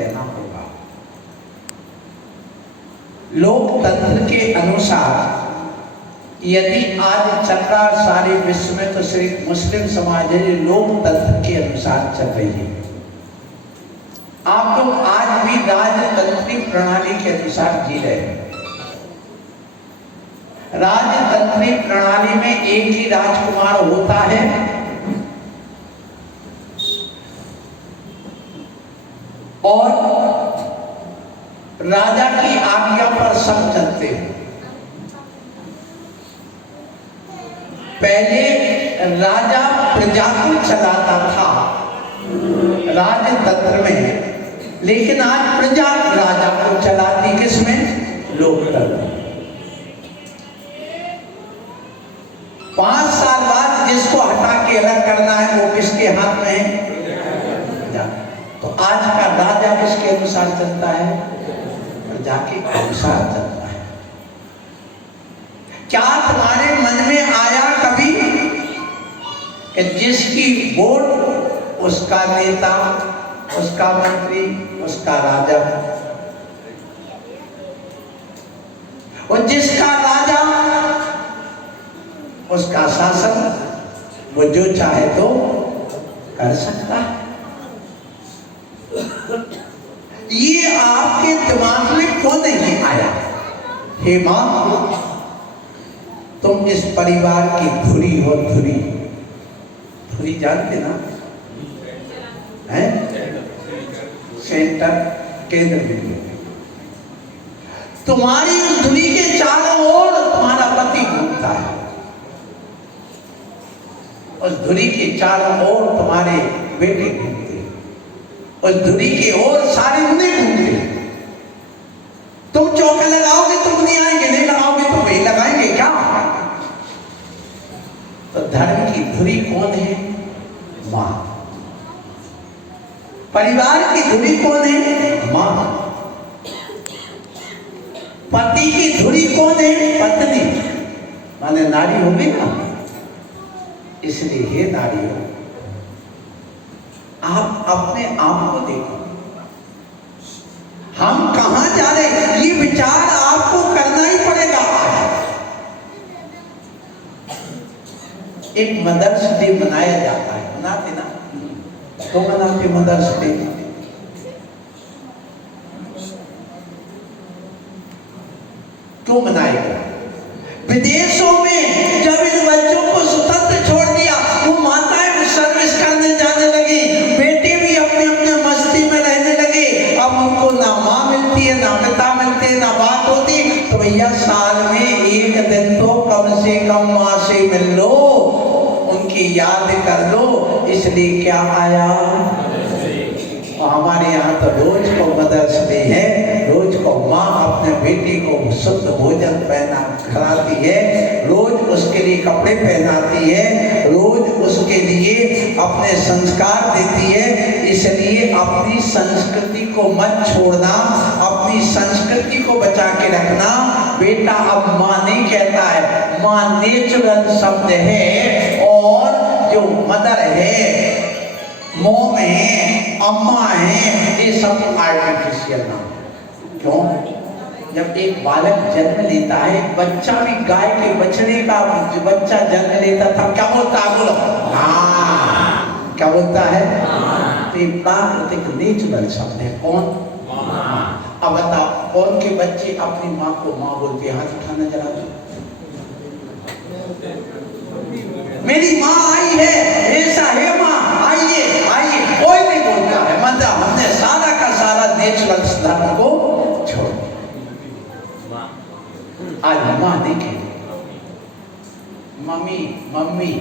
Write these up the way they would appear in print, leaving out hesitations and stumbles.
देना होगा। लोकतंत्र के अनुसार यदि आज चल रहा सारे विश्व में तो सिर्फ मुस्लिम समाज है लोकतंत्र के अनुसार चल रही है। आप लोग आज भी राजतंत्री प्रणाली के अनुसार जी रहे हैं। राजतंत्री प्रणाली में एक ही राजकुमार होता है और राजा की आज्ञा पर सब चलते हैं। पहले राजा प्रजा को चलाता था राजतंत्र में, लेकिन आज प्रजा राजा को चलाती किसमें? लोकतंत्र। 5 साल बाद जिसको हटा के अलग करना है वो किसके हाथ में है? प्रजा। तो आज का राजा किसके अनुसार चलता है? प्रजा के अनुसार चलता है। क्या तुम्हारे मन में आया कभी कि जिसकी वोट उसका नेता, उसका मंत्री, उसका राजा, और जिसका राजा उसका शासन, वो जो चाहे तो कर सकता है? ये आपके दिमाग में क्यों नहीं आया? हे मां, तुम इस परिवार की धुरी हो। धुरी, धुरी जानते ना? हैं? सेंटर, केंद्र बिंदु। तुम्हारी उस धुरी के चारों ओर तुम्हारा पति घूमता है, उस धुरी के चारों ओर तुम्हारे बेटे घूमते, उस धुरी के ओर सारे मुंडे घूमते। तुम चौके लगाओगे तो मुंडे आएंगे, नहीं लगाओगे तो वे लगाएंगे क्या? तो धर्म की धुरी कौन है? मां। परिवार की धुरी कौन है? मां। पति की धुरी कौन है? पत्नी, माने नारी होगी ना। इसलिए हे नारियों, आप अपने आप को देखो, हम कहां जा रहे हैं ये विचार आपको करना ही पड़ेगा। एक मदर्स डे मनाया जाता है, मनाते ना? तो मनाते मदर्स डे। क्यों मनाएगा? विदेशों में जब इन बच्चों को स्वतंत्र छोड़ दिया, वो माताएं भी सर्विस करने जाने लगी, बेटे भी अपने अपने मस्ती में रहने लगे। अब उनको ना माँ मिलती है, ना पिता मिलते हैं, ना बात होती। तो भैया साल में एक दिन तो कम से कम माँ से मिल लो, उनकी याद कर लो। इसलिए क्या आया? हमारे यहाँ तो रोज को मदर्स डे है। रोज को माँ अपने बेटी को शुद्ध भोजन पहना खिलाती है, रोज उसके लिए कपड़े पहनाती है, रोज उसके लिए अपने संस्कार देती है। इसलिए अपनी संस्कृति को मत छोड़ना, अपनी संस्कृति को बचा के रखना। बेटा अब माँ नहीं कहता है, माँ नेचुरल शब्द है, और जो मदर है, मोम है, अम्मा है, ये सब आर्टिफिशियल नाम। क्यों? जब एक बालक जन्म लेता है, बच्चा भी गाय के बछड़े का बच्चा जन्म लेता था, क्या बोलता है? बोलो हाँ। क्या बोलता है? तो ये प्राकृतिक नेचुरल शब्द है। कौन? अब बताओ, कौन के बच्चे अपनी माँ को माँ बोलते हैं? हाथ उठाना जरा। मेरी माँ आई है, ऐसा है माँ, आइए आइए, कोई नहीं बोलता है। मतलब हमने सारा का सारा नेचुरल धर्म को छोड़ दिया। आज माँ देखे, मम्मी मम्मी,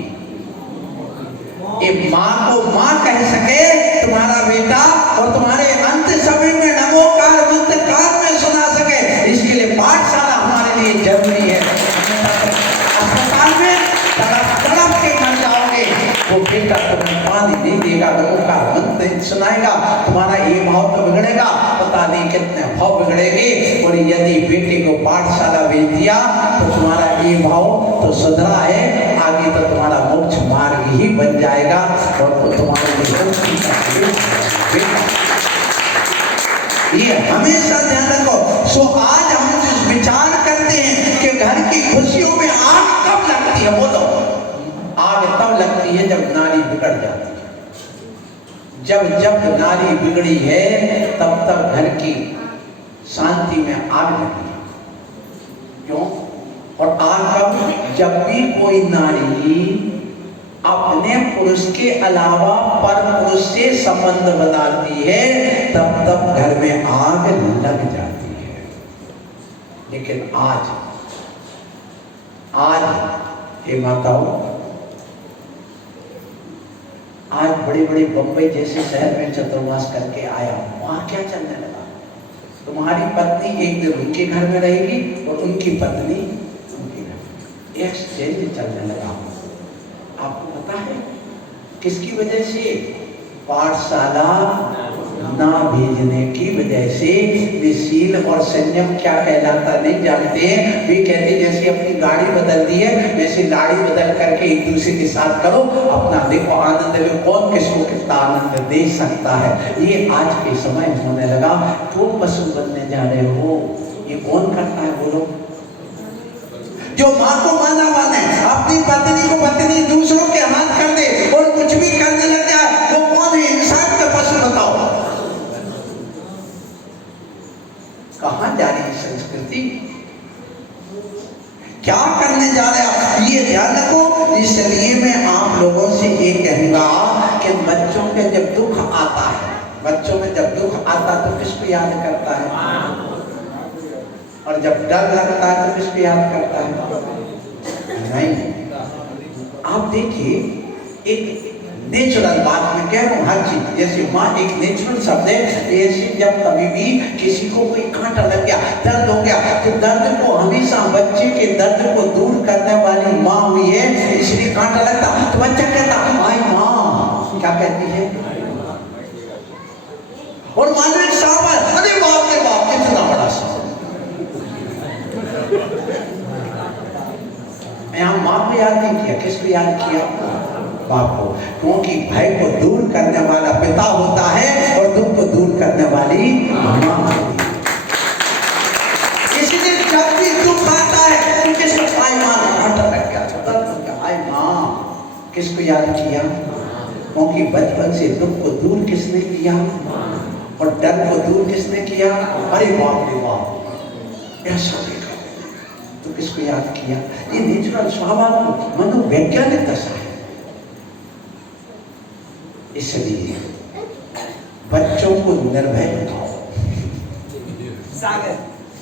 ये माँ को माँ कह सके तुम्हारा बेटा, और तुम्हारे अंत समय में नमोकार मंत्रकार में सुना सके, इसके लिए पाठशाला हमारे लिए जरूरी है। अस्पताल में तड़प के मर जाओगे, वो बेटा तुम्हें पानी नहीं देगा, नमोकार मंत्र सुनाएगा, तुम्हारा ये भाव तो बिगड़ेगा, पता नहीं कितने भाव बिगड़ेंगे। और यदि बेटे को पाठशाला भेज दिया तो तुम्हारा ये भाव तो सुधरा है, आगे तो तुम्हारा मोक्ष मार्ग ही बन जाएगा, और तो तुम्हारे लिए ये हमेशा ध्यान रखो। सो आज हम जिस विचार करते हैं कि घर की खुशियों में आग कब लगती है, बोलो। आग तब लगती है जब नारी बिगड़ जाती है। जब जब नारी बिगड़ी है तब तक घर की शांति में आग लगी है। क्यों? और आग कब? जब भी कोई नारी अपने पुरुष के अलावा पर पुरुष से संबंध बनाती है तब तब घर में आग लग जाती है। लेकिन आज हे माताओं, आज बड़े बड़े बंबई जैसे शहर में चतुर्मास करके आया, वहां क्या चलने लगा? तुम्हारी पत्नी एक दिन उनके घर में रहेगी और उनकी पत्नी उनके घर में, एक्सचेंज चलने लगा। आपको पता है किसकी वजह से? पाठशाला ना भेजने की वजह से। निशील और संयम क्या कहलाता नहीं जानते हैं। वे कहते जैसे अपनी गाड़ी बदल दी है वैसे गाड़ी बदल करके एक दूसरे के साथ करो, अपना देखो आनंद लो, कौन किसको कितना आनंद दे सकता है। ये आज के समय होने लगा। क्यों पशु बनने जा रहे हो? ये कौन करता है बोलो? जो माँ को माना माने, अपनी पत्नी को पत्नी दूसरों के हाथ कर दे और कुछ भी करने लग जाए, वो कौन है? इंसान का पशु? बताओ कहां जा रही है संस्कृति? क्या करने जा रहे हैं? ये ध्यान रखो। इसलिए मैं आप लोगों से ये कहूंगा कि बच्चों के जब दुख आता है, बच्चों में जब दुख आता है तो किसको याद करता है? और जब डर लगता है तो किसको याद करता है? नहीं। आप देखिए, एक नेचुरल बात में कह रहा हूँ, हर चीज जैसे माँ एक नेचुरल शब्द है। ऐसे जब कभी भी किसी को कोई कांटा लग गया, दर्द हो गया, तो दर्द को हमेशा बच्चे के दर्द को दूर करने वाली माँ हुई है। इसलिए कांटा लगता तो बच्चा कहता आई माँ, क्या कहती है? और मानो एक सांप है, अरे बाप रे बाप, कितना बड़ा सांप। यहाँ माँ को याद नहीं किया, किसको याद किया? बाप को। क्योंकि भय को दूर करने वाला पिता होता है और दुख को दूर करने वाली माँ होती है। इसलिए जब भी दुख आता है तो किसको? आई माँ, घाटा लग गया, आई माँ, किसको याद किया? क्योंकि बचपन से दुख को दूर किसने किया और डर को दूर किसने किया? अरे बाप रे बाप, ऐसा देखा तो किसको याद किया? ये नेचुरल स्वभाव, मनोवैज्ञानिक दशा है। इसलिए बच्चों को निर्भय बनाओ।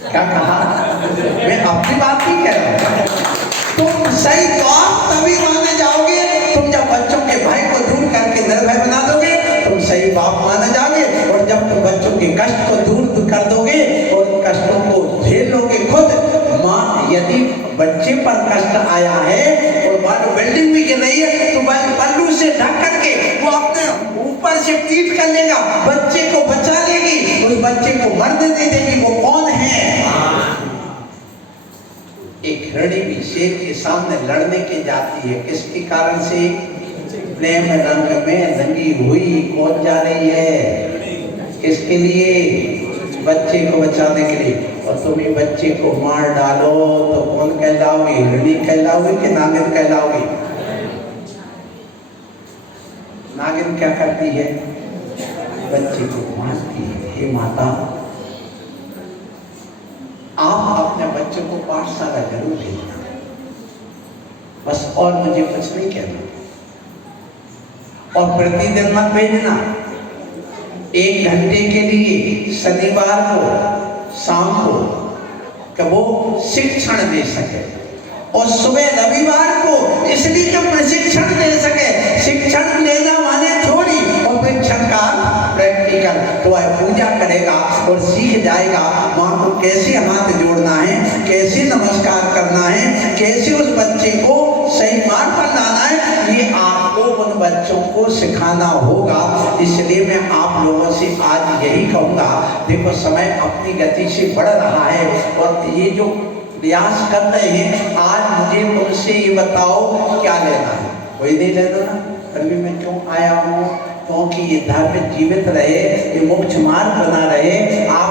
क्या कहा? मैं अपनी बात नहीं कह रहा हूं। तुम सही बात तभी माने जाओगे तुम जब बच्चों के भय को दूर करके निर्भय बना दोगे, तुम सही बाप माने जाओगे। और जब तुम बच्चों के कष्ट को दूर कर दोगे और कष्टों को झेल लोगे खुद। माँ, यदि बच्चे पर कष्ट आया है और बाहर बिल्डिंग भी गिर रही है तो पल्लू से ढक करके वो अपने ऊपर से पीट कर लेगा, बच्चे को बचा लेगी, उस बच्चे को मरने नहीं देगी। वो कौन है? एक हिरणी भी शेर के सामने लड़ने के जाती है, किसके कारण से? प्रेम रंग में रंगी हुई। कौन जा रही है? किसके लिए? बच्चे को बचाने के लिए। और तुम ये बच्चे को मार डालो तो कौन कहलाओगे? हिरणी कहलाओगे कि नागिन कहलाओगे? नागिन क्या करती है? बच्चे को मारती है। हे माता, आप अपने बच्चों को पाठशाला जरूर भेजना, बस और मुझे कुछ नहीं कहना। और प्रतिदिन मत भेजना, 1 घंटे के लिए शनिवार को शाम को कि वो शिक्षण दे सके, और सुबह रविवार को इसलिए जो प्रशिक्षण दे सके। शिक्षण लेना माने थोड़ी, और शिक्षण का प्रैक्टिकल तो है, पूजा करेगा और सीख जाएगा माँ को कैसे हाथ जोड़ना है, कैसे नमस्कार करना है, कैसे उस बच्चे को सही मार्ग पर लाना है। ये आपको उन बच्चों को सिखाना होगा। इसलिए मैं आप लोगों से आज यही कहूँगा, देखो समय अपनी गति से बढ़ रहा है और ये जो प्रयास कर रहे हैं, आज मुझे तुमसे ये बताओ क्या लेना है? कोई नहीं लेना ना? फिर भी मैं क्यों आया हूँ? क्योंकि ये धर्म जीवित रहे, ये मोक्ष मार्ग बना रहे। आप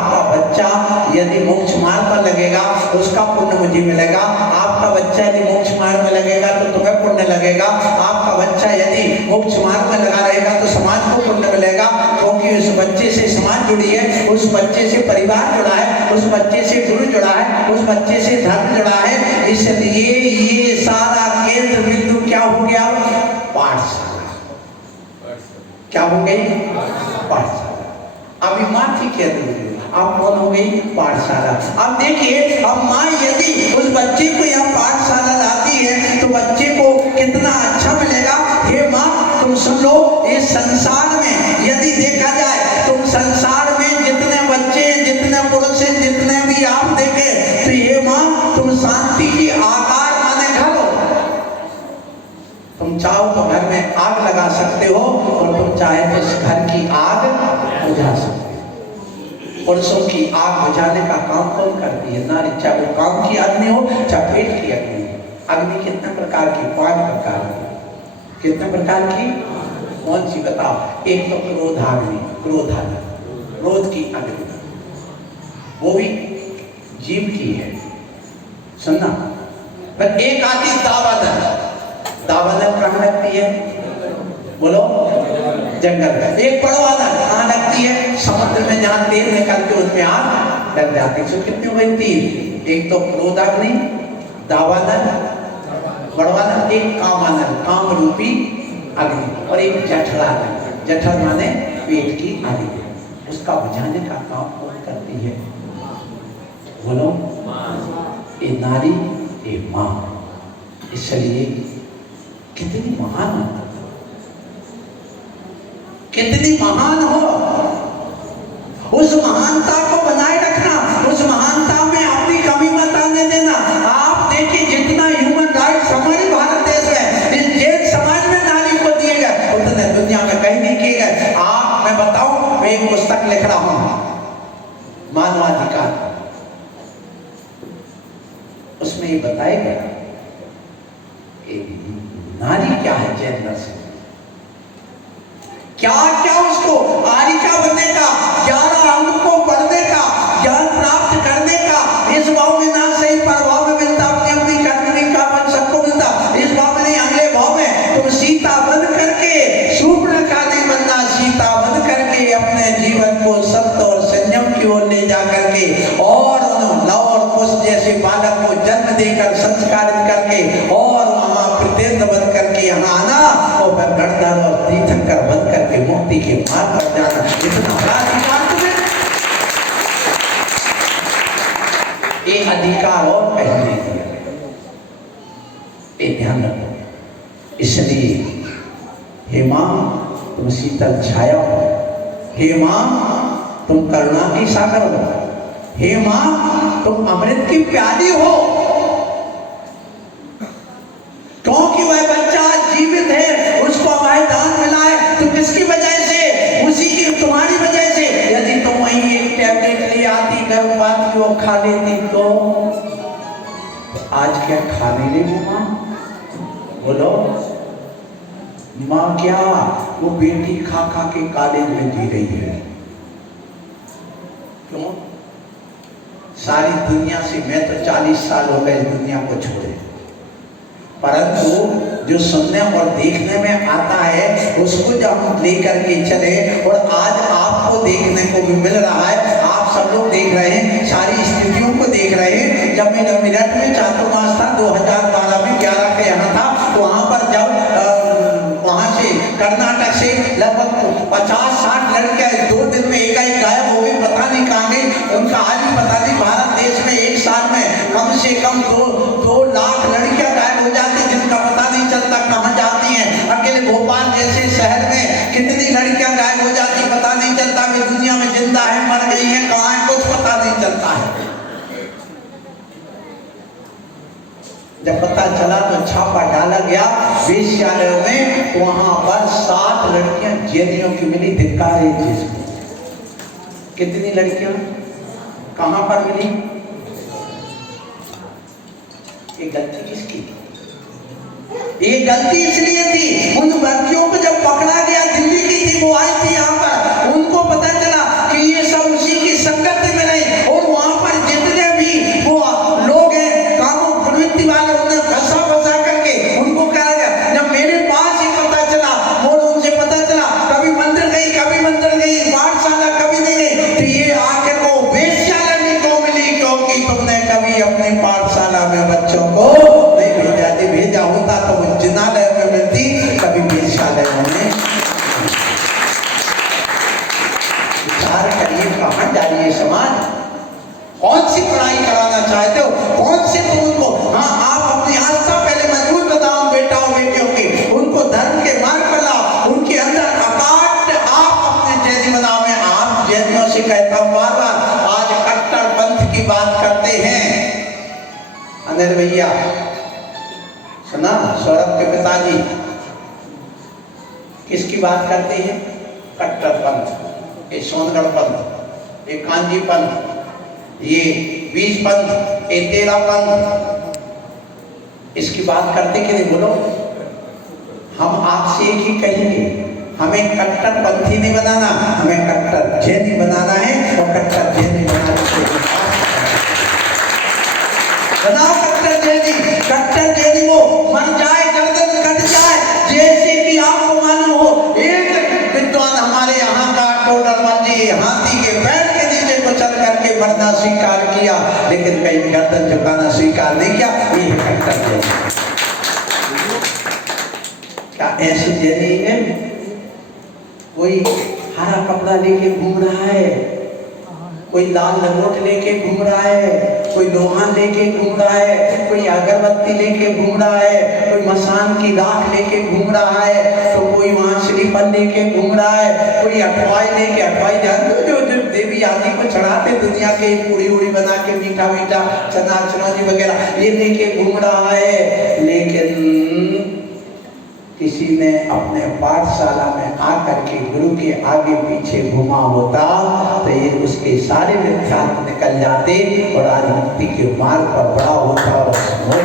बच्चा यदि मोक्ष मार्ग पर लगेगा उसका पुण्य मुझे मिलेगा, आपका बच्चा यदि मोक्ष मार्ग में लगेगा तो तुम्हें पुण्य लगेगा, आपका बच्चा यदि मोक्ष मार्ग में लगा रहेगा तो समाज को पुण्य मिलेगा, क्योंकि उस बच्चे से समाज जुड़ी है, उस बच्चे से परिवार जुड़ा है, उस बच्चे से गुरु जुड़ा है, उस बच्चे से धर्म जुड़ा है। इसलिए ये सारा केंद्र बिंदु क्या हो गया? पाठशाला। क्या हो गई? पाठशाला। अभी माँ थी केंद्र, अब कौन हो गई? पाठशाला। अब देखिए, अब माँ यदि उस बच्चे को यहाँ पाठशाला लाती है तो बच्चे को कितना अच्छा मिलेगा। हे माँ तुम सुन लो, इस संसार में यदि देखा जाए, तुम संसार में जितने बच्चे, जितने पुरुष, जितने भी आप देखे, तो ये माँ तुम शांति की आकार माने घर हो। तुम चाहो तो घर में आग लगा सकते हो और तुम चाहे तो इस घर की आग बुझा सकते हो। पुरुषों की आग बुझाने का काम कौन करती है? नारी। चाहे वो काम की अग्नि हो, चाहे पेट की अग्नि हो। अग्नि कितने प्रकार की? 5 प्रकार की। कितने प्रकार की? कौन सी बताओ? एक तो क्रोधाग्नि, क्रोध की अग्नि, वो भी जीव की है, सुनना। पर एक आती दावानल। दावानल कहाँ लगती है? बोलो। जंगल में। एक पड़वानल कहाँ लगती है? समुद्र में, जहाँ तेल निकलते उसमें आग लग जाती है। कितनी हो गई? 3। एक तो क्रोधाग्नि, दावानल, पड़वानल, एक कामानल, काम रूपी अग्नि, और एक जठरानल। जठर माने पेट की अग्नि। उसका बुझाने का काम कौन करती है? बोलो। ये नारी, ये माँ। इसलिए कितनी महान हो, कितनी महान हो। उस महानता को बनाए रखना, उस महानता में अपनी कमी मत आने देना। आप देखिए, जितना ह्यूमन राइट्स हमारे भारत देश में, इस जैन समाज में नारी को दिए गए, उतने दुनिया में कहीं नहीं किए गए। आप, मैं बताऊं, मैं एक पुस्तक लिख रहा हूं, मानवाधिकार। उसमें ये बताया गया नारी क्या है जैन दर्शन, क्या क्या उसको आरिका बनने का, 11 अंग को पढ़ने का, ज्ञान प्राप्त करने का, इस भाव में ना सही प्रभाव में मिलता, अपनी अपनी कर्मणी का फल सबको मिलता। इस भाव में नहीं, अगले भाव में तुम सीता बन करके शूर्पणखा नहीं बनना, सीता बन करके अपने जीवन को सत्य और संयम की ओर ले जा करके, और लव और कुश जैसे बालक को जन्म देकर संस्कारित करके, और वहां प्रतिष्ठ बन करके यहाँ आना, और गणधर और तीर्थंकर बन करके मुक्ति के मार्ग पर जाना। इतना बड़ा अधिकार तुम्हें, एक अधिकार और पहले दिया, ध्यान रखो। इसलिए हे मां तुम शीतल छाया हो, हे मां तुम करुणा की सागर हो, हे मां तुम अमृत की प्याली हो। क्योंकि वह बच्चा जीवित है, उसको अभय दान मिला है, तो किसकी वजह से? उसी की, तुम्हारी वजह से। यदि तुम वहीं एक टैबलेट ले आती, गर्भपात की, वो खा लेती, तो आज क्या खाने लगी माँ? बोलो। माँ क्या, वो बेटी खा खा के कॉलेज में जी रही है। क्यों? सारी दुनिया से, मैं तो 40 साल हो गए दुनिया को छोड़े, परंतु जो सुनने और देखने में आता है उसको जब हम लेकर के चले, और आज आपको देखने को भी मिल रहा है, आप सब लोग देख रहे हैं, सारी स्थितियों को देख रहे हैं। जब मैं मेरठ में चातुर्मास था 2012 में, 11 के यहाँ था, तो वहाँ पर जब वहाँ से कर्नाटक से लगभग 50-60 लड़कियां 2 दिन में एक गायब हो गई, पता नहीं कहाँ गई। उनका आज भी पता नहीं। भारत देश में एक साल में कम से कम 2 लाख लड़कियां गायब हो जाती, जिनका पता नहीं चलता कहाँ जाती हैं। अकेले भोपाल जैसे शहर में कितनी लड़कियां गायब हो जाती, पता नहीं चलता कि दुनिया में जिंदा है, मर गई है, कहाँ है, कुछ पता नहीं चलता है। जब पता चला तो छापा डाला गया वेश्यालयों में, तो वहां पर 7 लड़कियां जैनियों की मिली। धिक्कार है जिसको। कितनी लड़कियां कहां पर मिली? ये गलती किसकी? ये गलती इसलिए थी, उन लड़कियों को जब पकड़ा गया, दिल्ली की थी, वो आई थी यहाँ पर, उनको पता चला कि ये सब उसी की संगत में नहीं, पाठशाला में बच्चों को नहीं भेजा थी। भेजा होता तो वो जिनालय में मिलती, कभी वेश्यालय में। विचार करिए, कहाँ जा रही है समाज? कौन सी पढ़ाई कराना चाहते हो? कौन से तुम उनको, हाँ आप अपनी आस्था पहले मजबूत बताओ बेटाओं बेटियों की, उनको धर्म के मार्ग पर लाओ, उनके अंदर अकाट आप अपने जैनी बनाओ। में आप जैनियों से कहता हूँ बार बार, आज कट्टर पंथ की बात करते हैं। अनिल भैया सुना, सौरभ के पिताजी किसकी बात करते हैं? कट्टर पंथ, ये सोनगढ़ पंथ, ये कांजी पंथ, ये 20 पंथ, ये 13 पंथ, इसकी बात करते कि नहीं? बोलो। हम आपसे एक ही कहेंगे, हमें कट्टर पंथी नहीं बनाना, हमें कट्टर जैनी बनाना है। और कट्टर जैनी बनाने के लिए बनाओ कट्टर जैनी। कट्टर जैनी वो मर जाए, गर्दन कट जाए, जैसे कि आपको मालूम हो एक विद्वान हमारे यहाँ का टोडरमल जी हाथी के पैर के नीचे को चल करके मरना स्वीकार किया, लेकिन कहीं गर्दन झुकाना स्वीकार नहीं किया। ये कट्टर जैनी। क्या ऐसे जैनी है? कोई हरा कपड़ा लेके घूम रहा है, कोई लाल लंगोट लेके घूम रहा है, कोई लोहा लेके घूम रहा है, कोई अगरबत्ती लेके घूम रहा है, कोई मसान की राख लेके घूम रहा है, तो कोई वहां श्रीफल लेके घूम रहा है, कोई अठवाई लेके, अठवाई जानते हो जो देवी आदि को चढ़ाते दुनिया के, पूरी उड़ी बना के मीठा मीठा चना चनौजी वगैरह, ये लेके घूम रहा है। लेकिन किसी ने अपने पाठशाला में आकर के गुरु के आगे पीछे घुमा होता तो ये उसके सारे विद्यार्थी निकल जाते और आज मुक्ति के मार्ग पर बड़ा होता। और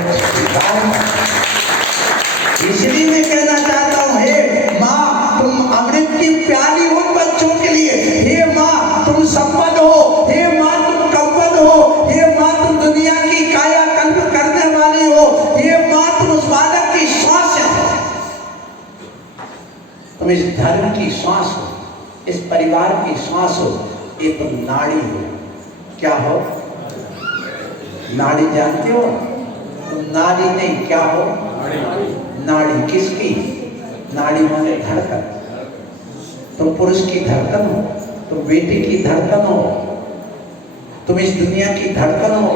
इसलिए मैं कहना चाहता हूँ, हे माँ तुम अमृत की प्याली हो बच्चों के लिए, हे माँ तुम संपद हो, हे माँ तुम कंपन हो, हे माँ तुम दुनिया की कायाकल्प करने वाली हो, हे माँ तुम उस बालक की श्वास हो, तुम इस धर्म की श्वास हो, इस परिवार की श्वास हो, ये तुम नाड़ी हो। क्या हो? नाड़ी जानते हो? तुम नाड़ी नहीं, क्या हो? नाड़ी। किसकी नाड़ी? माने धड़कन। तुम पुरुष की धड़कन हो, तुम बेटी की धड़कन हो, तुम इस दुनिया की धड़कन हो।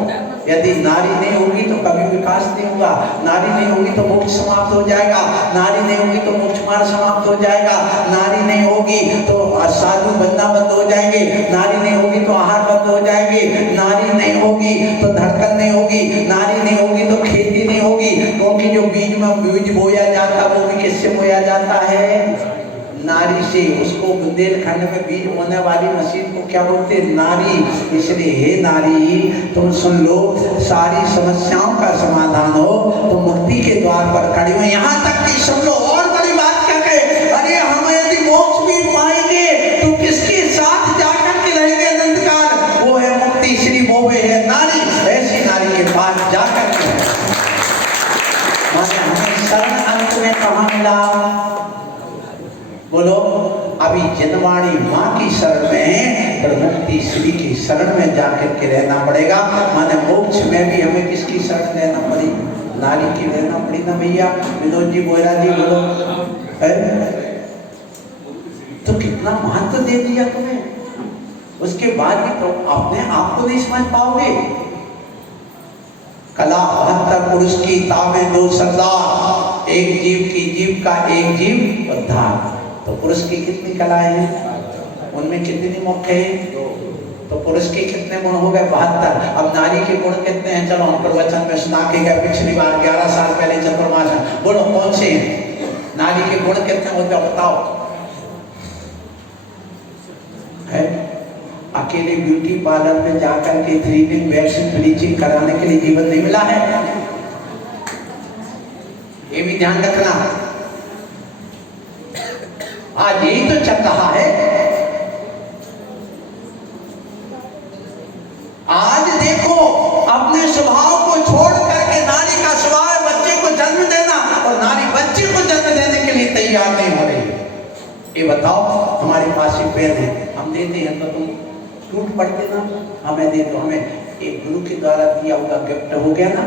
यदि नारी नहीं होगी तो कभी विकास नहीं होगा, नारी नहीं होगी तो मोक्ष समाप्त हो जाएगा, नारी नहीं होगी तो मोक्ष मार्ग समाप्त हो जाएगा, नारी नहीं होगी तो साधु बनना बंद हो जाएंगे, नारी नहीं होगी तो आहार बंद हो जाएंगे, नारी नहीं होगी तो धड़कन नहीं होगी, नारी नहीं होगी तो खेती नहीं होगी। क्योंकि जो बीज में बीज बोया जाता वो भी किससे बोया जाता है? नारी से। उसको बुंदेलखंड में बीज बोने वाली मशीन को क्या बोलते हैं? नारी। इसलिए हे नारी तुम सुन लो, सारी समस्याओं का समाधान हो, तुम मुक्ति के द्वार पर खड़ी हो। यहाँ तक कि सुन लो, और बड़ी बात क्या कहे, अरे हम यदि मोक्ष भी पाएंगे तो किसके साथ जाकर के रहेंगे अनंतकाल? वो है मुक्ति श्री, वो है नारी। ऐसी नारी के पास जाकर के माने हमें शरण अंत में कहाँ मिला? बोलो। अभी जनवाणी माँ की शरण में है, पर मुक्ति श्री की शरण में जाकर के रहना पड़ेगा। माने मोक्ष में भी हमें किसकी शरण लेना पड़ी? नारी की लेना पड़ी ना भैया। विनोद जी, बोरा जी, बोलो। तो कितना महत्व दे दिया तुम्हें, उसके बाद भी तो अपने आप को नहीं समझ पाओगे। कला 72 पुरुष की ताबे 2 सरदार, एक जीव की जीव का एक जीव उद्धार। तो पुरुष की कितनी कलाएं हैं, उनमें कितनी मुख्य है? तो पुरुष के कितने गुण हो गए? 72। अब नारी के गुण कितने हैं? चलो हम प्रवचन में सुना के गए पिछली बार 11 साल पहले चतुर्मास। बोलो कौन से हैं? नारी के गुण कितने होते हैं बताओ? है अकेले ब्यूटी पार्लर में जाकर के थ्रेडिंग, वैक्सिंग, ब्लीचिंग कराने के लिए जीवन नहीं मिला है, ये भी ध्यान रखना। आज यही तो चल रहा है। आज देखो अपने स्वभाव को छोड़ करके नारी का स्वभाव है बच्चे को जन्म देना, और नारी बच्चे को जन्म देने के लिए तैयार नहीं हो रही। ये बताओ, हमारे पास ही पैर है, हम देते हैं तो तुम टूट पड़ते ना, हमें दे दो, हमें एक गुरु के द्वारा दिया हुआ गिफ्ट हो गया ना,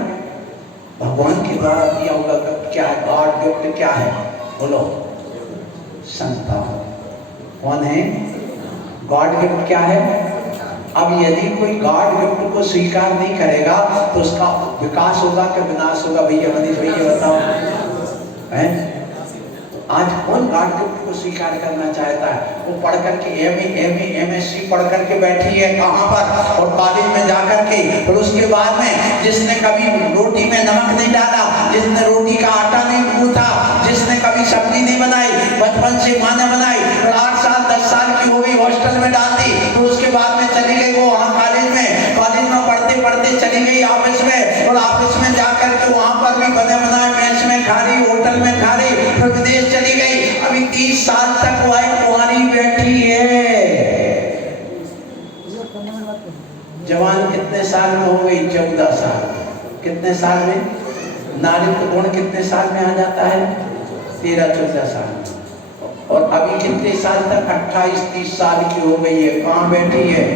भगवान के द्वारा दिया हुआ गिफ्ट क्या है? गॉड गिफ्ट क्या है? बोलो, संतान। कौन है? गॉड गिफ्ट क्या है? अब यदि कोई गॉड गिफ्ट को स्वीकार नहीं करेगा तो उसका विकास होगा कि विनाश होगा? भैया मनीष भैया बताओ है? आज कौन गॉड गिफ्ट को स्वीकार करना चाहता है? वो पढ़ करके एमएससी पढ़ करके बैठी है कहाँ पर, और कॉलेज में जाकर के, और उसके बाद में जिसने कभी रोटी में नमक नहीं डाला, जिसने रोटी का आटा नहीं गूंथा, जिसने कभी सब्जी नहीं बनाई, बचपन से माँ ने बनाई, और 8 साल 10 साल की हो गई, हॉस्टल में डाल दी, तो उसके बाद में चली गई वो वहाँ कॉलेज में पढ़ते पढ़ते चली गई ऑफिस में, और ऑफिस में जाकर के वहाँ पर भी बने बनाए मेस में खा रही, होटल में खा रही, फिर विदेश चली गई। अभी 30 साल तक वो कुंवारी बैठी है। जवान कितने साल में हो गई? 14 साल। कितने साल में? नारीत्व गुण कितने साल में आ जाता है? 13-14 साल में। और अभी कितने साल तक? 28-30 साल की हो गई है। कहाँ बैठी है?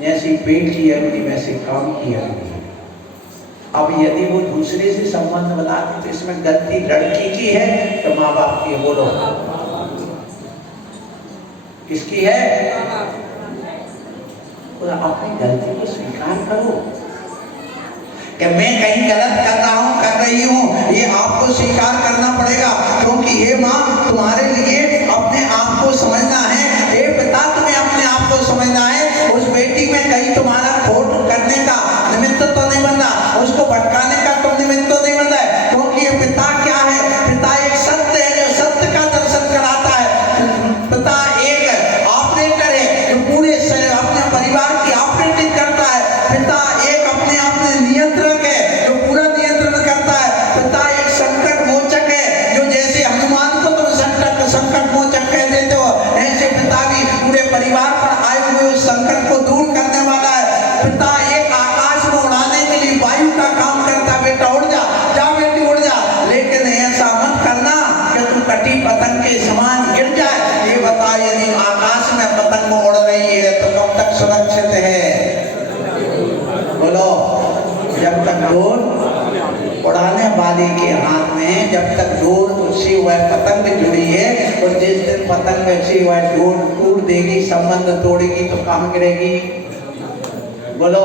जैसी पेट की अग्नि वैसे काम की अग्नि। अब यदि वो दूसरे से संबंध बनाती तो इसमें गलती लड़की की है तो माँ बाप की? बोलो, किसकी है? अपनी गलती को स्वीकार करो कि मैं कहीं गलत कर रहा हूँ, कर रही हूँ, ये आपको स्वीकार करना पड़ेगा। क्योंकि ये माँ तुम्हारे लिए अपने आप को समझना है, ये पिता तुम्हें अपने आप को समझना है। उस बेटी में कहीं तुम्हारा खोट करने का निमित्त तो नहीं बनना, उसको भटकाने का तुम निमित्त तो नहीं बनना है। क्योंकि ये पिता क्या है? पिता एक सत्य है जो सत्य का दर्शन कराता है। पिता एक ऑपरेटर है जो पूरे अपने परिवार की ऑपरेटिंग करता है। पिता एक अपने आप में नियंत्रक है जो पूरा नियंत्रण करता है। पिता एक संकट मोचक है जो जैसे हनुमान को तुम संकट मोचक कह देते हो, ऐसे पिता भी पूरे परिवार पर आए हुए उस संकट को दूर करने वाला है। पिता एक आकाश में उड़ाने के लिए वायु का काम करता है। बेटा उड़ जा, जा बेटी उड़ जा, लेकिन ऐसा मत करना कि तू कटी पतंग के समान गिर जाए। ये बता, यदि आकाश में पतंग उड़ रही है तो कब तक सुरक्षित है? बोलो, जब तक डोर उड़ाने वाले के हाथ में, जब तक डोर से वह पतंग जुड़ी है, और जिस दिन पतंग से वह डोर टूट देगी, संबंध तोड़ेगी, तो कहाँ गिरेगी? बोलो,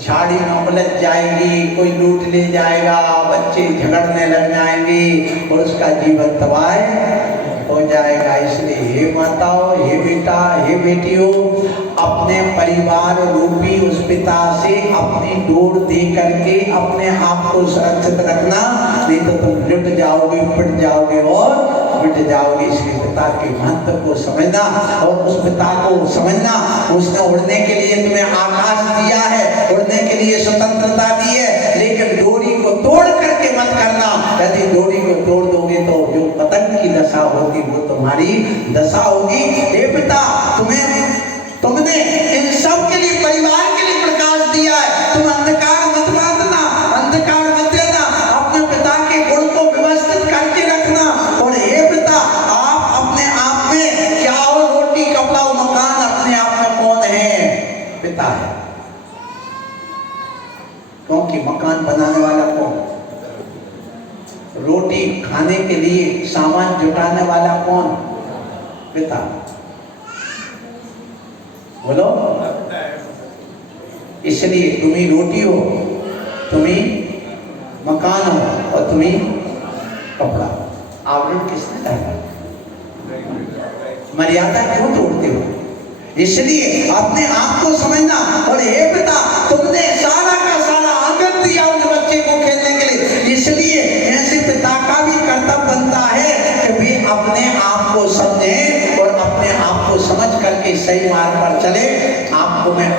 झाड़ी में उलझ जाएगी, कोई लूट ले जाएगा, बच्चे झगड़ने लग जाएंगे और उसका जीवन तबाह हो जाएगा। इसलिए हे माताओं, हे बेटा, हे बेटियों, अपने परिवार रूपी उस पिता से अपनी डोर दे करके अपने आप को सुरक्षित रखना, नहीं तो तुम लुट जाओगे, पिट जाओगे और मिट जाओगे। इसलिए पिता के महत्व को समझना, और उस पिता को समझना, उसने उड़ने के लिए तुम्हें आकाश दिया है, उड़ने के लिए स्वतंत्रता दी है, लेकिन डोरी को तोड़ करके मत करना। यदि डोरी को तोड़ दोगे तो जो पतंग की दशा होगी वो तुम्हारी दशा होगी। हे पिता, तुमने इन सब के लिए, परिवार के लिए प्रकाश दिया है। तुम अंधकार मत बांधना, अंधकार मत देना, अपने पिता के गुण को व्यवस्थित करके रखना। और हे पिता, आप अपने आप में क्या हो? रोटी, कपड़ा और मकान अपने आप में कौन है? पिता है। क्योंकि मकान बनाने वाला कौन? रोटी खाने के लिए सामान जुटाने वाला कौन? पिता। बोलो, इसलिए तुम्ही रोटी हो, तुम्ही मकान हो, और तुम्ही कपड़ा। आवरण किसने डाला? मर्यादा क्यों तोड़ते हो? इसलिए अपने आप को समझना। और हे पिता, तुमने सारा का सारा आंगन दिया उस बच्चे को खेलने के लिए, इसलिए ऐसे पिता का भी कर्तव्य बनता है कि वे अपने आप को समझे और अपने आप को समझ करके सही मार्ग पर चले। आपको मैं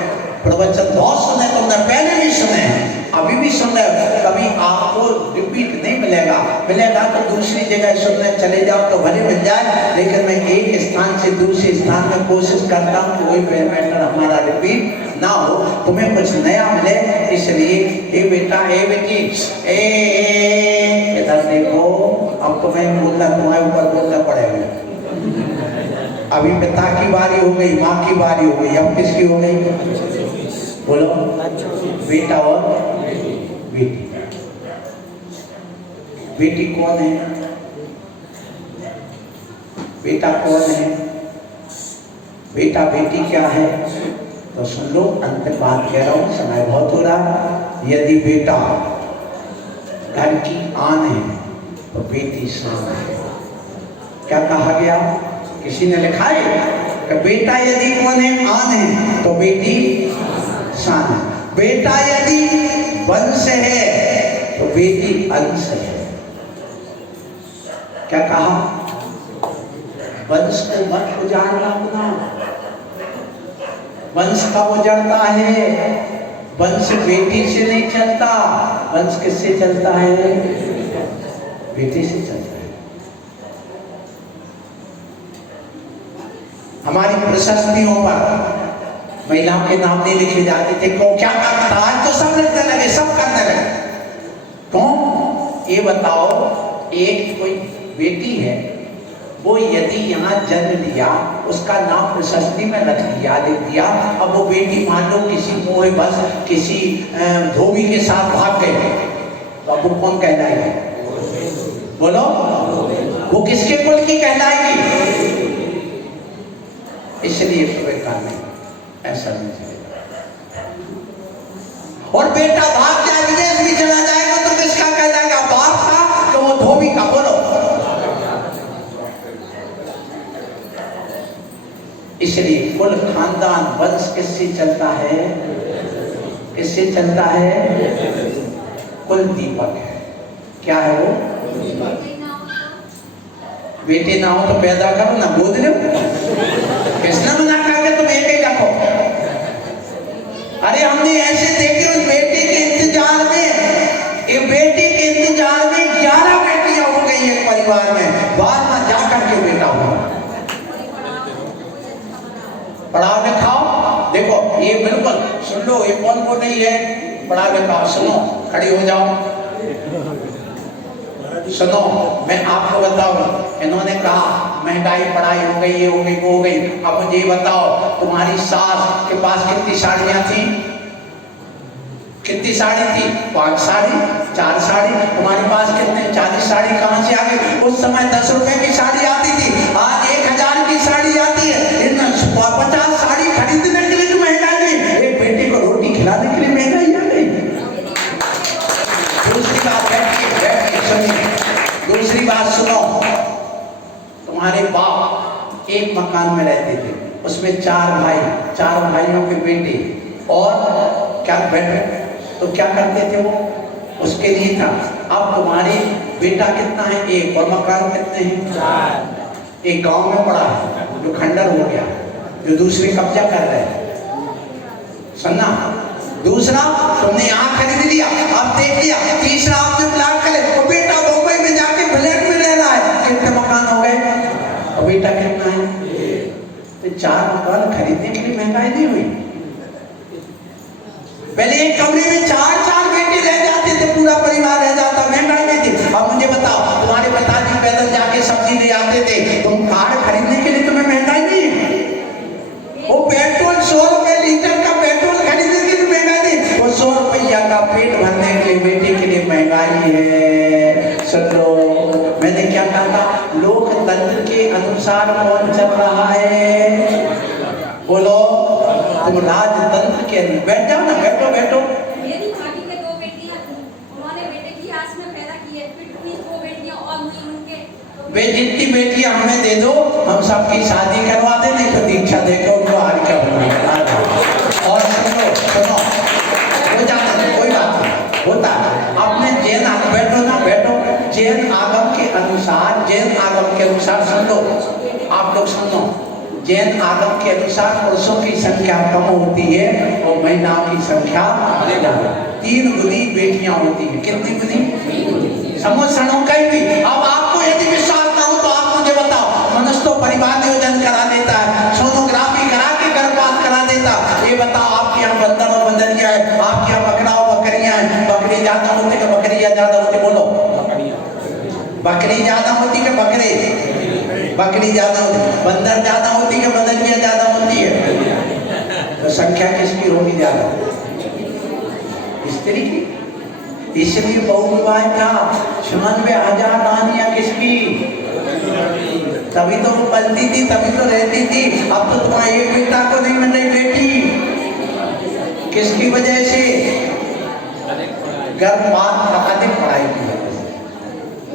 प्रवचन बहुत सुने, तुमने पहले भी सुने हैं, अभी भी सुन रहे हो। कभी आपको रिपीट नहीं मिलेगा तो दूसरी जगह सुनने चले जाओ तो भले मिल जाए, लेकिन मैं एक स्थान से दूसरे स्थान में कोशिश करता हूँ कि वही मैटर हमारा रिपीट ना हो, तुम्हें कुछ नया मिले। इसलिए ए बेटा, ए बेटी, इधर देखो, अब तुम्हें बोलना, तुम्हारे ऊपर बोलना पड़ेगा। अभी पिता की बारी हो गई, माँ की बारी हो गई, अब किसकी हो गई? बोलो, बेटा और बेटी। बेटी कौन है? बेटा कौन है? बेटा बेटी क्या है? तो सुन लो, अंतिम बात कह रहा हूं, समय बहुत हो रहा है। यदि बेटा घर की आन है तो बेटी शान है। क्या कहा गया? किसी ने लिखा है कि बेटा यदि कौन है? आन है, तो बेटी शान है। बेटा यदि वंश है तो बेटी अंश है। क्या कहा? वंश को मत उजाड़ना अपना। वंश कब उजड़ता है? वंश बेटी से नहीं चलता। वंश किससे चलता है? बेटी से चलता है। हमारी प्रशस्तियों पर महिलाओं के नाम नहीं लिखे जाते थे। क्यों? क्या करता था? आज तो सब लिखने लगे, सब करने लगे। क्यों? ये बताओ, एक कोई बेटी है, वो यदि यहाँ जन्म लिया, उसका नाम प्रशस्ति में रख दिया, लिख दिया। अब वो बेटी मान लो किसी मोह बस किसी धोबी के साथ भाग गए, तो अब वो कौन कहलाएगी? बोलो, वो किसके कुल की कहलाएगी? इसलिए स्वीकार नहीं, ऐसा नहीं चलेगा। और बेटा भाग जाए, विदेश भी चला जाएगा, तो किसका कहलाएगा? बाप का कि वो धोबी का? बोलो। इसलिए कुल खानदान वंश किससे चलता है? किससे चलता है? कुल दीपक है। क्या है वो? बेटे ना हो तो पैदा करो ना, बोल रहे हो? किसने मना करके तुम एक ही रखो? अरे हमने ऐसे देखे उस बेटे के इंतजार में, एक बेटे के इंतजार में 11 बेटियां हो गई एक परिवार में, बाद में जाकर के बेटा हुआ। पढ़ाओ लिखाओ, देखो ये बिल्कुल सुन लो, ये कौन को नहीं है पढ़ा लिखाओ। सुनो, खड़ी हो जाओ, सुनो, मैं आपको बताऊं। इन्होंने कहा महंगाई पढ़ाई हो गई, ये हो गई, वो हो गई। अब मुझे ये बताओ, तुम्हारी सास के पास कितनी साड़ियां थी? कितनी साड़ी थी? 5 साड़ी, 4 साड़ी। तुम्हारे पास कितने? 40 साड़ी कहां से आ गई? उस समय 10 रुपए की साड़ी आती थी, आज 1000 की साड़ी आती है। 50 साड़ी खरीदने के लिए महंगाई नहीं, एक बेटी को रोटी खिलाने के लिए महंगाई आ गई। दूसरी बात है, दूसरी बात सुनो, तुम्हारे बाप एक मकान में रहते थे, उसमें 4 भाई, 4 भाइयों के बेटे और क्या बेटे, तो क्या करते थे वो? उसके लिए था। अब तुम्हारे बेटा कितना है? 1, और मकान कितने हैं? 4। एक गांव में पड़ा है जो खंडर हो गया, जो दूसरे कब्जा कर रहे हैं, सुनना। दूसरा तुमने यहाँ खरीद लिया, अब देख लिया। तीसरा आपने प्लाट कर लिया, और बेटा मुंबई में जाके फ्लैट में रह रहा है। कितने मकान हो गए? और बेटा कितना है? तो 4 मकान खरीदने के लिए महंगाई नहीं हुई? पहले एक कमरे में 4 बेटे रह जाते थे, पूरा परिवार रह जाता, महंगाई नहीं थी। अब मुझे बताओ, तुम्हारे पिताजी पैदल जाके सब्जी ले आते थे, तुम कार खरीदने के लिए तुम्हें महंगाई नहीं? वो पेट्रोल 100 रुपए लीटर का पेट्रोल खरीदने के लिए महंगाई नहीं, वो 100 रुपया का पेट भरने के लिए बेटे के लिए महंगाई है। सुनो, मैंने क्या कहा था? लोकतंत्र के अनुसार कौन चल रहा है? बोलो, तुम राजतंत्र के। बैठ जाओ ना, बैठो बैठो। मेरी भाभी के 2 बेटियां थी, उन्होंने बेटे की आस में पैदा किए, फिर भी 2 बेटियां और हुई उनके। वे जितनी बेटियां हमें दे दो, हम सबकी शादी करवा दे, नहीं तो दीक्षा देकर उनको हार कर। और सुनो सुनो, हो जाता है, कोई बात नहीं, होता है। अपने जैन आगम, बैठो ना, बैठो। जैन आगम के अनुसार, जैन आगम के अनुसार सुन लो, आप लोग सुनो। जैन आगम के अनुसार पुरुषों की संख्या कम होती है और महिलाओं की संख्या ज्यादा। 3 गुनी बेटियां होती हैं। कितनी गुनी? समोसणों कहीं भी। अब आपको यदि विश्वास ना हो तो आप मुझे बताओ, मनुष्य तो परिवार नियोजन करा देता है, सोनोग्राफी करा के गर्भपात करा देता। ये बताओ, आपके यहाँ बंदर और बंदरिया है, आपके यहाँ बकरा और बकरियां हैं। बकरी ज्यादा होती है, बकरियां ज्यादा होती? बोलो, बकरी ज्यादा होती है, बकरे? बकरी ज्यादा होती, बंदर ज्यादा होती है, बंदरिया ज्यादा होती है? तो संख्या किसकी होगी ज्यादा? स्त्री की। इसलिए बहु विवाह था 96,000 रानियां किसकी? तभी तो वो पलती थी, तभी तो रहती थी। अब तो तुम्हारे एक बेटा को नहीं मिल रही बेटी, किसकी वजह से? गर्भपात, अधिक पढ़ाई की वजह से।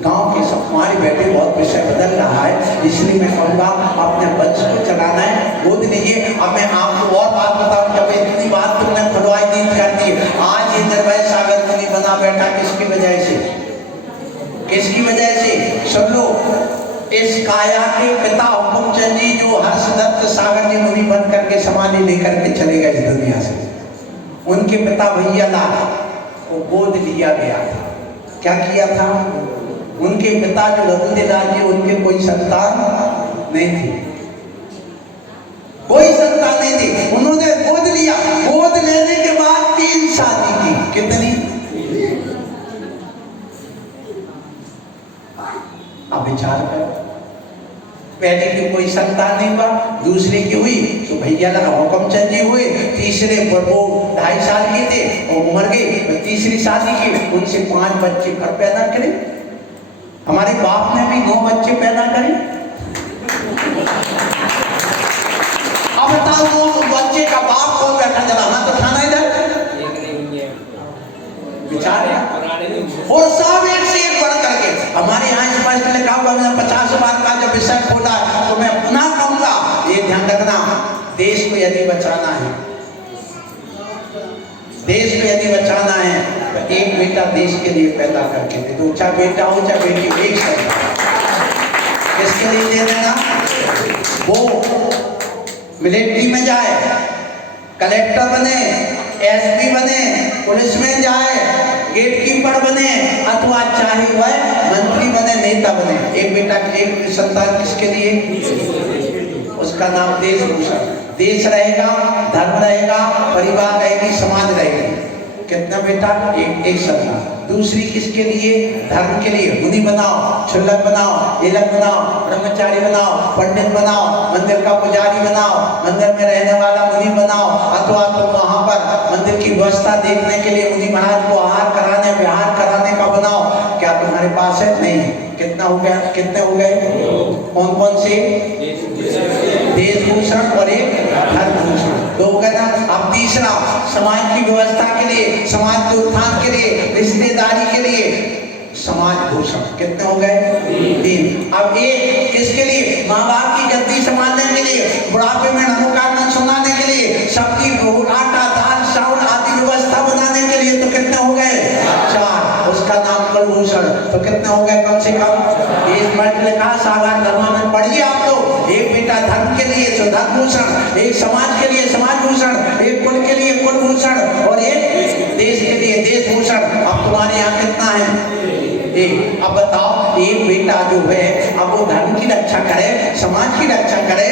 गांव के सब हमारे बेटे बहुत विषय बदल रहा है, इसलिए मैं कहूँगा अपने बच्चे को चलाना है, गोद लीजिए। अब मैं आपको और बात बताऊं, जब इतनी बात तुमने खुलवाई दी कर दी, आज ये निर्भय सागर मुनि बना बैठा किसकी वजह से? किसकी वजह से? सुन लो, इस काया के पिता हुकुमचंद जी जो हर्षदत्त सागर जी मुनि बन करके समाधि लेकर के चले गए इस दुनिया से, उनके पिता भैया लाल को गोद लिया गया था। क्या किया था? उनके पिता जो रघुदेलाल जी, उनके कोई संतान नहीं थी, कोई संतान नहीं थी। उन्होंने गोद लिया, गोद लेने के बाद 3 शादी की। कितनी? अब विचार करो, पहले की कोई संतान नहीं हुआ, दूसरे की हुई तो भैया हुकुमचंद जी हुए, तीसरे वो 2.5 साल के थे और मर गए, तीसरी शादी की, उनसे 5 बच्चे कर पैदा करे। हमारे बाप ने भी 9 बच्चे पैदा करे। अब बताओ 9 बच्चे का बाप कौन बैठा जलाना तो खाना इधर विचार है। और सब एक से एक बढ़ करके हमारे यहाँ स्पष्ट लिखा हुआ, मैंने 50 बार का जब विषय खोला तो मैं पुनः कहूंगा, ये ध्यान रखना, देश को यदि बचाना है, देश को यदि बचाना है तो एक बेटा देश के लिए पैदा करके दे दो, चाहे बेटा हो चाहे बेटी, एक सरकार किसके लिए दे देना? वो मिलिट्री में जाए, कलेक्टर बने, एसपी बने, पुलिस में जाए, गेटकीपर बने, अथवा चाहे वह मंत्री बने, नेता बने, एक बेटा, एक संतान किसके लिए? उसका नाम देश भूषण। देश रहेगा, धर्म रहेगा, परिवार रहेगी, समाज रहेगी। कितना बेटा? एक संतान। दूसरी किसके लिए? धर्म के लिए। मुनि बनाओ, क्षुल्लक बनाओ, इलक बनाओ, ब्रह्मचारी बनाओ, पंडित बनाओ, मंदिर का पुजारी बनाओ, मंदिर में रहने वाला मुनि बनाओ, अथवा तो वहां पर मंदिर की व्यवस्था देखने के लिए मुनि महाराज को आहार कराने, विहार कराने का बनाओ। क्या तुम्हारे पास है? नहीं। कितना हो गया? कितने हो गए? कौन कौन से? देश भूषण और एक धर्म भूषण, 2 हो गए ना। अब तीसरा, समाज की व्यवस्था के लिए, समाज के उत्थान के लिए, रिश्तेदारी के लिए समाज भूषण। कितने हो गए? 3। अब एक किसके लिए? माँ बाप की गद्दी संभालने के लिए, बुढ़ापे में अनुकारण सुनाने के लिए, सबकी आटा दाल चावल आदि व्यवस्था बनाने के लिए। तो कितने हो गए? 4। उसका नाम कुलभूषण। तो कितने हो गए? कम से कम एक मिनट लिखा, सागर धर्म में पढ़िए आप लोग। एक बेटा धर्म के लिए तो धर्म भूषण, एक समाज के लिए समाज भूषण, एक कुल के लिए कुल भूषण और एक देश के लिए देश भूषण। अब तुम्हारे यहाँ कितना है? एक। अब बताओ, एक बेटा जो है अब वो धर्म की रक्षा करे, समाज की रक्षा करे,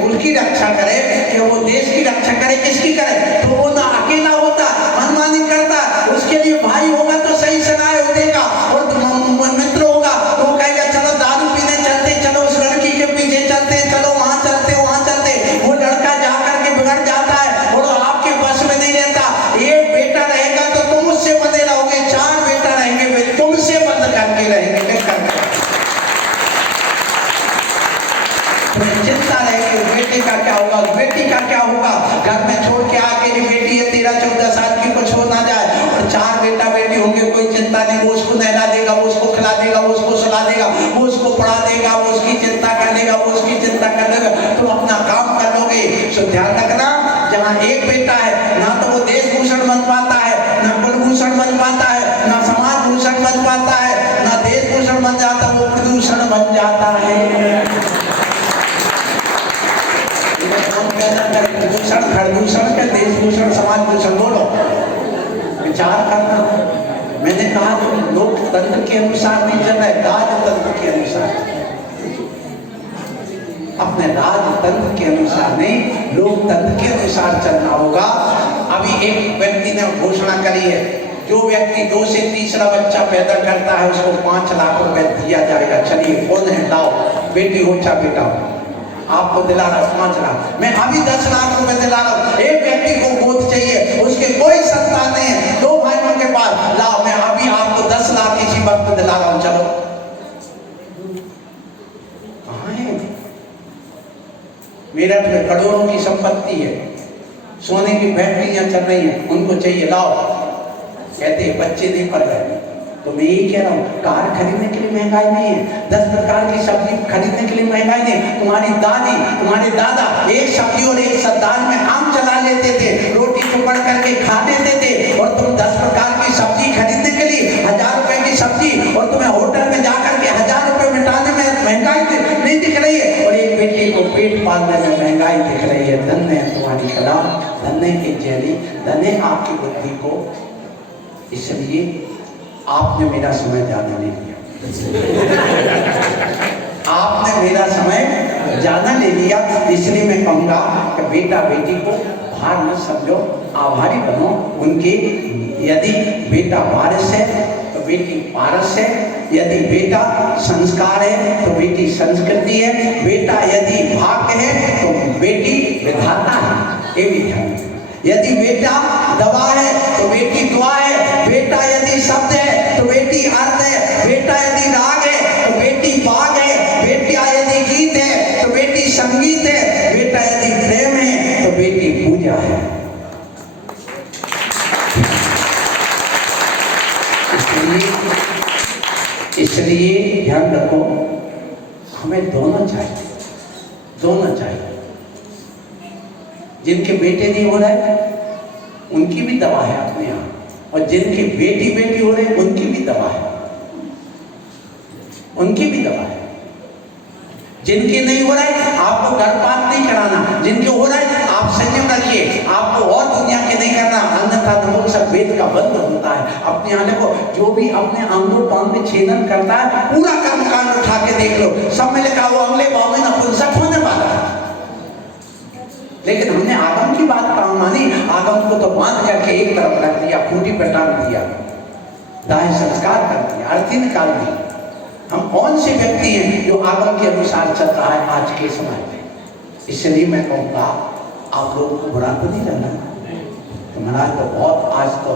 कुल की रक्षा करे, कि वो देश की रक्षा करे, किसकी करे? तो वो ना अकेला होता, मनमानी करता, उसके लिए भाई होगा तो सही सलाह देगा, और मित्र होगा तो वो कहेगा चलो दारू पीने चलते, चलो उस लड़की के पीछे चलते, चलो वहां चलते, वहां चलते। वो लड़का जा करके बिगड़ जाता है और आपके बस में नहीं रहता। एक बेटा रहेगा तो तुम उससे बंधे रहोगे, 4 बेटा रहेंगे तुमसे बंद करके रहेंगे। चिंता रहेगी बेटे का क्या होगा, बेटी का क्या होगा। घर में छोड़ के आके बेटी है 13-14 साल की को छोड़ ना जाए, और 4 बेटा बेटी होंगे, कोई चिंता नहीं। वो उसको नहला देगा, वो उसको खिला देगा, वो उसको सुला देगा, वो उसको पढ़ा देगा, वो उसकी चिंता कर लेगा, वो उसकी चिंता कर लेगा, तुम अपना काम कर लोगे। तो ध्यान रखना, जहाँ एक बेटा है ना तो वो देश भूषण बन पाता है, ना कुलभूषण बन पाता है, ना समाज भूषण बन पाता है, ना देश भूषण बन जाता, वो प्रदूषण बन जाता है। प्रदूषण, प्रदूषण के देश भूषण, समाज भूषण, बोलो विचार करना। मैंने कहा तुम लोकतंत्र के अनुसार नहीं चल रहे, राजतंत्र के अनुसार, अपने राजतंत्र के अनुसार नहीं, लोकतंत्र के अनुसार चलना होगा। अभी एक व्यक्ति ने घोषणा करी है, जो व्यक्ति 2 से तीसरा बच्चा पैदा करता है उसको 5 लाख रुपए दिया जाएगा। चलिए कौन है? लाओ, बेटी हो चाहे बेटा हो, आपको दिला रहा 5 लाख। मैं अभी 10 लाख रुपए दिला रहा हूँ। एक व्यक्ति को गोद संपत्ति है, सोने की फैक्ट्रियां चल रही हैं, उनको चाहिए लाओ, कहते हैं बच्चे नहीं पढ़ रहे। तो मैं यही कह रहा हूँ, कार खरीदने के लिए महंगाई नहीं है, 10 प्रकार की सब्जी खरीदने के लिए महंगाई नहीं। तुम्हारी दादी तुम्हारे दादा एक सब्जी और एक दाल में काम चला लेते थे, रोटी टुकड़ करके खा लेते थे, और तुम 10 प्रकार की सब्जी खरीदने के लिए 1000 रुपए की सब्जी, और तुम्हें होटल में जाकर के 1000 रुपए मिटाने में महंगाई नहीं दिख रही है, और एक बेटी को पेट पालने में महंगाई दिख रही है। धन्य है तुम्हारी कलाम, धन्य की जैली, धन्य आपकी बुद्धि को। इसलिए आपने मेरा समय ज्यादा नहीं लिया, आपने मेरा समय ज्यादा ले लिया, इसलिए मैं कहूंगा कि बेटा बेटी को भार न समझो, आभारी बनो उनके। यदि बेटा वारिस है तो बेटी पारस है, यदि बेटा संस्कार है तो बेटी संस्कृति है, बेटा यदि भाग्य है तो बेटी विधाता है, ये भी ध्यान। यदि बेटा दवा है तो बेटी दुआ है, बेटा यदि शब्द है तो बेटी अर्थ है, बेटा यदि राग है तो बेटी बाग है, बेटा यदि गीत है तो बेटी संगीत है, बेटा यदि प्रेम है तो बेटी पूजा है। इसलिए ध्यान रखो, हमें दोनों चाहिए, दोनों चाहिए। जिनके बेटे नहीं हो रहे उनकी भी दवा है अपने यहाँ, और जिनकी बेटी बेटी हो रहे उनकी भी दवा है, उनकी भी दवा है। जिनके नहीं हो रहा है आपको गर्भपात नहीं कराना, जिनके हो रहा है आप संयम रखिए, आपको और दुनिया के नहीं करना, अन्यथा नमक सब वेद का बंद होता है। अपने यहाँ देखो, जो भी अपने अंगों पांव में छेदन करता है, पूरा कर्मकांड उठा के देख लो, सब में लिखा हुआ अगले भाव में नपुंसक होने वाला है। लेकिन हमने आगम की बात कहाँ मानी, आगम को तो बांध करके एक तरफ रख दिया, खूंटी पर टांग दिया, दाह संस्कार कर दिया, अर्थी निकाल दी। हम कौन से व्यक्ति हैं जो आगम के अनुसार चल रहा है आज के समय में? इसलिए मैं कहूँगा आप लोगों को बुरा तो नहीं करना, तो महाराज तो बहुत आज तो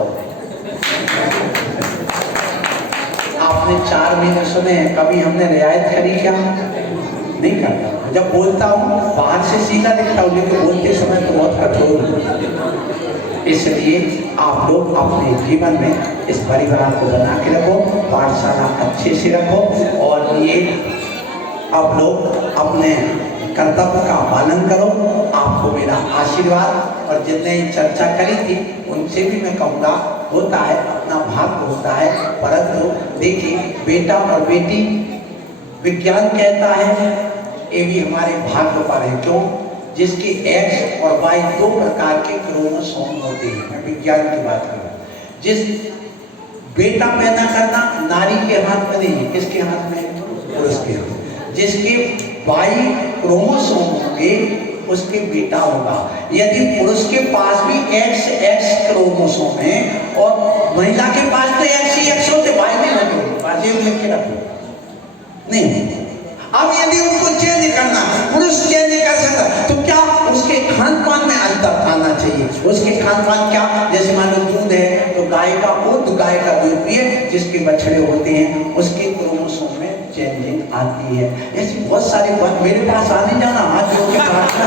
आपने 4 महीने सुने, कभी हमने रियायत करी क्या? नहीं करता। जब बोलता हूँ बाहर से सीधा दिखता हूँ, लेकिन बोलते समय तो बहुत कठोर हूँ। इसलिए आप लोग अपने जीवन में इस परिवार को बना के रखो, पाठशाला अच्छे से रखो, और ये आप लोग अपने कर्तव्य का पालन करो। आपको मेरा आशीर्वाद। और जितने चर्चा करी थी उनसे भी मैं कहूँगा, होता है अपना भाग्य होता है, परंतु देखिए बेटा और बेटी विज्ञान कहता है ये भी हमारे भाग्य पर है। क्यों? जिसके एक्स और वाई 2 प्रकार के क्रोमोसोम होते हैं। मैं विज्ञान की बात करूँ, जिस बेटा पैदा करना नारी के हाथ में नहीं है, किसके हाथ में? पुरुष के हाथ। जिसके वाई क्रोमोसोम होंगे उसके बेटा होगा। यदि पुरुष के पास भी एक्स क्रोमोसोम है और महिला के पास तो एक्स होते, वाई नहीं होते, बात ये लिख के रखो नहीं। अब यदि उनको चेंज करना, पुरुष चेंज कर सकता, तो क्या उसके खान पान में अंतर आना चाहिए। उसके खान पान क्या, जैसे मान लो दूध है तो गाय का दूध पिए, जिसके बछड़े होते हैं उसके क्रोमोसोम में चेंजिंग आती है। ऐसी बहुत सारी बात, मेरे पास आने जाना, हाथ जोड़ के प्रार्थना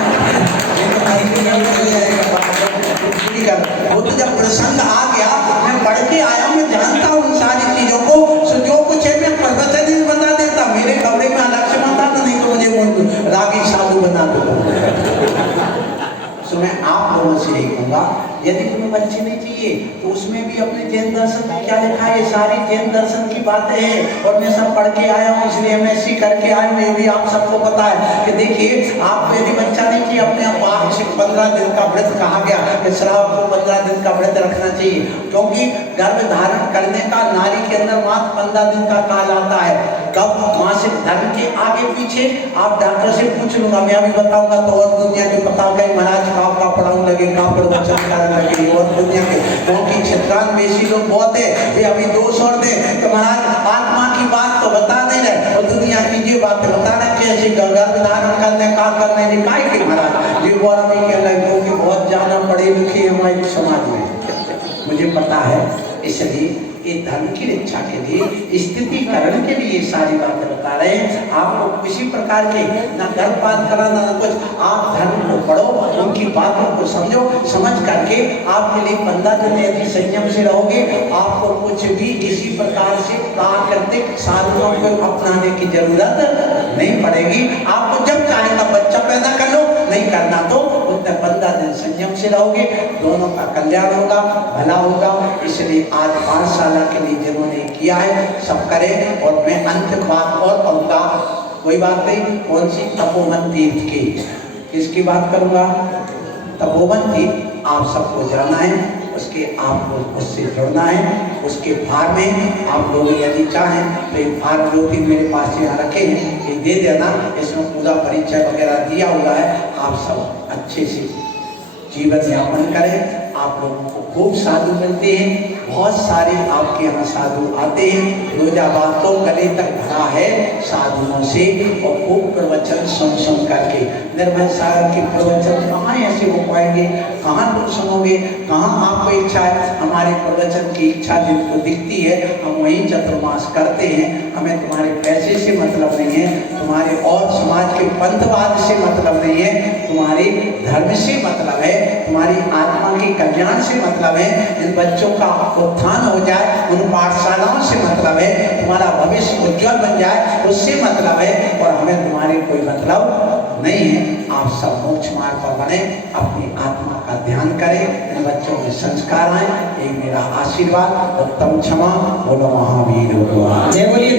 वो तो जब प्रसंग आ गया, मैं पढ़ के आया, मैं जानता हूँ उन सारी चीजों को। सो जो कुछ है मैं प्रवचन ही बता देता, मेरे कमरे में अलग से बता दो, नहीं तो मुझे रागी साधु बना दो। सो मैं आप लोगों से यही कहूँगा, यदि तुम्हें बच्चे नहीं चाहिए तो उसमें भी अपने जैन दर्शन में क्या लिखा है, सारी जैन दर्शन की बातें हैं। और मैं सब पढ़ के आया हूँ, इसलिए MSc करके आया हूँ, ये भी आप सबको पता है कि देखिए आप यदि बच्चा नहीं चाहिए, अपने आप से 15 दिन का व्रत कहा गया कि श्रावक को 15 दिन का व्रत रखना चाहिए, क्योंकि गर्भ धारण करने का नारी के अंदर मात्र 15 दिन का काल आता है। कब? मासिक धर्म के आगे पीछे आप डॉक्टर से पूछ लूंगा, मैं अभी बताऊंगा तो और दुनिया के पता गए महाराज का पढ़ाऊं लगे, का प्रवचन करने लगे और दुनिया के, क्योंकि क्षेत्रान्वेषी लोग बहुत है, वे अभी दोष और दे तो महाराज आत्मा की बात तो बता दे रहे और दुनिया की ये बातें बता रहे कि ऐसी गर्भ धारण करने का करने निकाय के महाराज ये गौरव नहीं कह रहे, क्योंकि बहुत ज्यादा पढ़े लिखे हमारे समाज में, मुझे पता है। इसलिए ये धर्म की रक्षा के लिए, स्थितिकरण के लिए सारी बातें बता रहे हैं। आपको किसी प्रकार के न गर्भपात कराना न कुछ, आप धर्म को पढ़ो, उनकी बातों को समझो, समझ करके आपके लिए 15 दिन यदि संयम से रहोगे, आपको कुछ भी किसी प्रकार से प्राकृतिक साधनों को अपनाने की जरूरत नहीं पड़ेगी। आपको जब चाहे तब बच्चा पैदा कर लो, नहीं करना तो उतने 15 दिन संयम से रहोगे, दोनों का कल्याण होगा, भला होगा। इसलिए आज पाठशाला के लिए जिन्होंने किया है सब करें। और मैं अंत बात और कहूँगा, कोई बात नहीं, कौन सी? तपोवन तीर्थ की। किसकी बात करूँगा? तपोवन तीर्थ आप सबको जाना है, उसके आपको उससे जुड़ना है। उसके फार्म में आप लोग यदि चाहें तो ये फार्म 2-3 मेरे पास यहाँ रखे हैं, ये दे देना। इसमें पूरा परिचय वगैरह दिया हुआ है। आप सब अच्छे से जीवन यापन करें। आप लोगों को खूब साधु मिलते हैं, बहुत सारे आपके यहाँ साधु आते हैं। फिरोजाबाद तो गले तक भरा है साधुओं से, और खूब प्रवचन सुन करके। निर्भय सागर की प्रवचन कहाँ ऐसे हो पाएंगे, कहाँ तुम सुनोगे, कहाँ आपको इच्छा है? हमारे प्रवचन की इच्छा जिनको दिखती है, हम वहीं चतुर्मास करते हैं। हमें तुम्हारे पैसे से मतलब नहीं है, तुम्हारे और समाज के पंथवाद से मतलब नहीं है, तुम्हारे धर्म से मतलब है, तुम्हारी आत्मा के कल्याण से मतलब है। इन बच्चों का उत्थान हो जाए, उन पाठशालाओं से मतलब है, तुम्हारा भविष्य उज्जवल बन जाए, उससे मतलब है। और हमें तुम्हारे कोई मतलब नहीं है। आप सब मोक्ष मार्ग पर बने, अपनी आत्मा का ध्यान करें, इन बच्चों में संस्कार आए। ये मेरा आशीर्वाद। उत्तम क्षमा। बोलो महावीर भगवान। जय बोलिए।